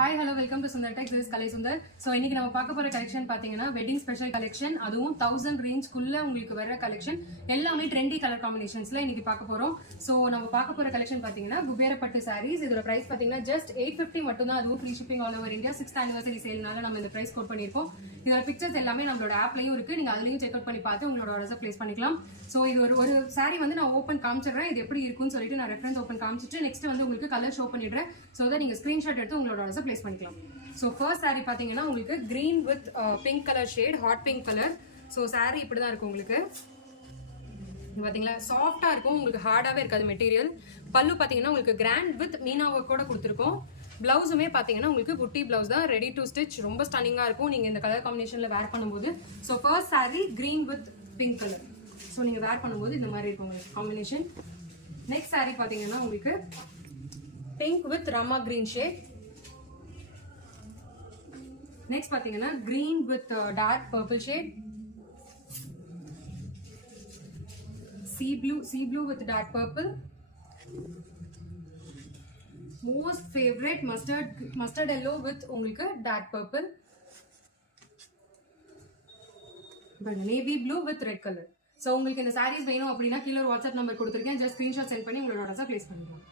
Hi hello welcome to Sundar techs. This Kalai Sundar. So இன்னைக்கு நம்ம பார்க்க போற கலெக்ஷன் பாத்தீங்கன்னா வெட்டிங் ஸ்பெஷல் கலெக்ஷன், அதுவும் 1000 ரேஞ்ச்குள்ள உங்களுக்கு வர கலெக்ஷன் எல்லாமே ட்ரெண்டி கலர் காம்பினேஷன்ஸ்ல இன்னைக்கு பார்க்க போறோம். ஸோ நம்ம பார்க்க போற கலெக்ஷன் பாத்தீங்கன்னா குபேரப்பட்டு சாரீஸ். இதோட பிரைஸ் பாத்தீங்கன்னா ஜஸ்ட் 850 மட்டும் தான். அதுவும் free shipping all over India. 6th anniversary சேல்னால நம்ம இந்த பிரைஸ் கோட் பண்ணிருக்கோம். இதோட பிக்சர்ஸ் எல்லாமே நம்மளோட ஆப்லயும் இருக்கு. நீங்க அதுலயும் செக் அவுட் பண்ணி பார்த்து உங்களோட ஆர்டர்ஸை பிளேஸ் பண்ணிக்கலாம். ஸோ இது ஒரு சாரி வந்து நான் ஓப்பன் காமிச்சிடுறேன். இது எப்படி இருக்குன்னு சொல்லிட்டு நான் ரெஃபரன்ஸ் ஓப்பன் காமிச்சிட்டு நெக்ஸ்ட் வந்து உங்களுக்கு கலர் ஷோ பண்ணிடுறேன். ஸோ அதை நீங்க ஸ்கிரீன்ஷாட் எடுத்து உங்களோட ஆர்டர்ஸை பிளேஸ் பண்ணிக்கலாம். ஸோ ஃபர்ஸ்ட் சாரி பாத்தீங்கன்னா உங்களுக்கு green with pink colour shade, hot pink colour. So sorry இப்படிதான் இருக்கும் உங்களுக்கு. பாத்தீங்களா சாஃப்டா இருக்கும், உங்களுக்கு ஹார்டாவே இருக்காது மெட்டீரியல். பல்லு பாத்தீங்கன்னா உங்களுக்கு கிராண்ட் வித் மீனா ஒர்க் கூட கொடுத்துருக்கோம். பிளவுஸுமே பாத்தீங்கன்னா உங்களுக்கு புட்டி பிளவுஸ் தான், ரெடி டு ஸ்டிச். ரொம்ப ஸ்டன்னிங்கா இருக்கும் நீங்க இந்த கலர் காம்பினேஷன்ல வேர் பண்ணும்போது. So first sorry green with pink colour. So நீங்க வேர் பண்ணும்போது இந்த மாதிரி இருக்கும் உங்களுக்கு காம்பினேஷன். நெக்ஸ்ட் சாரி பாத்தீங்கன்னா உங்களுக்கு pink with Rama green shade. Next பாத்தீங்கன்னா green with dark purple shade. sea blue with dark purple. Most favorite mustard yellow with உங்களுக்கு dark purple. navy blue with red color. So உங்களுக்கு இந்த sarees வேணும் அப்படின்னா கீழ WhatsApp number கொடுத்திருக்கேன். just screenshot send பண்ணி உங்களோட ஆர்டர்ஸை பிளேஸ் பண்ணிக்கலாம்.